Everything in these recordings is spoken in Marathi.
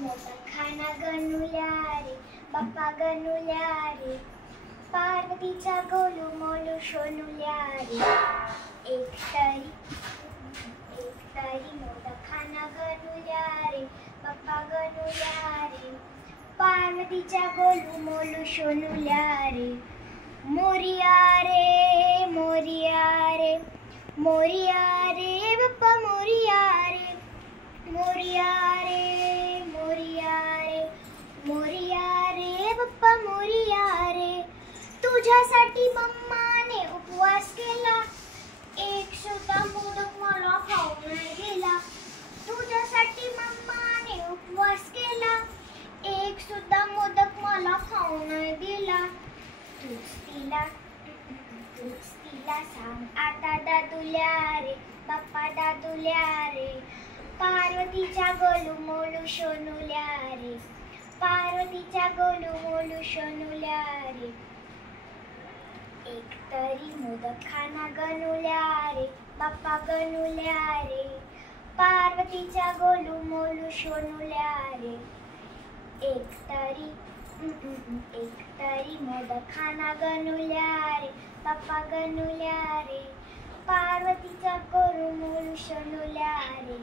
मोदक खाना गणुल्या रे बाप्पा गणुल्या रे पार्वतीचा गोलू मोलू सोनुल्या रे एक तरी मोदक खाना गणुल्या रे बाप्पा गणुल्या रे पार्वतीचा गोलू मोलू सोनुल्या रे मोरिया रे मोरिया रे मोरिया रे बाप्पा मोरिया रे मोरिया रे मोरिया रे मोरिया रे बाप्पा मोरिया रे तुझ्यासाठी मम्माने उपवास केला एक सुद्धा मोदक मला खाऊ नाही दिला तुझ्यासाठी मम्माने उपवास केला एक सुद्धा मोदक मला खाऊ नाही दिला तूच तिला सांग आता दादुल्या रे बाप्पा दादुल्या रे पार्वतीच्या गोलू मोलू सोनुल्या रे पार्वतीच्या गोलू मोलू सोनुल्या रे एक तरी मोदक खाना गणुल्या रे बाप्पा गणुल्या रे पार्वतीच्या गोलू मोलू सोनुल्या रे एक तरी मोदक खाना गणुल्या रे बाप्पा गणुल्या रे पार्वतीचा गोलू मोलू सोनुल्या रे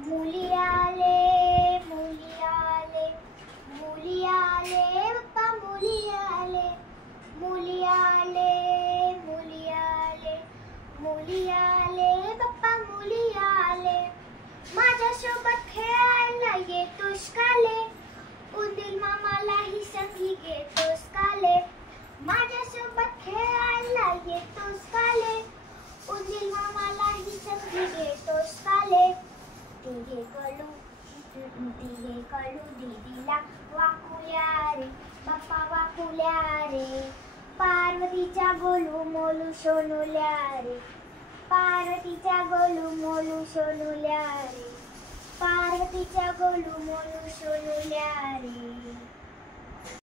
मुली आले मुली आले मुली आले बाप्पा मुली आले मुली आले मुली आले मुली आले बाप्पा मुली आले माझ्यासोबत खेळायला येतोस काले उंदीर मामालाही संगी घेतोस काले माझ्यासोबत खेळायला येतोस काले उंदीर मामालाही संगी घेतोस काले तिघे कळू दीदीला वाकुल्या रे बाप्पा वाकुल्या रे पार्वतीच्या गोलू मोलू सोनुल्या रे पार्वतीच्या गोलू मोलू सोनुल्या रे पार्वतीच्या गोलू मोलू सोनुल्या रे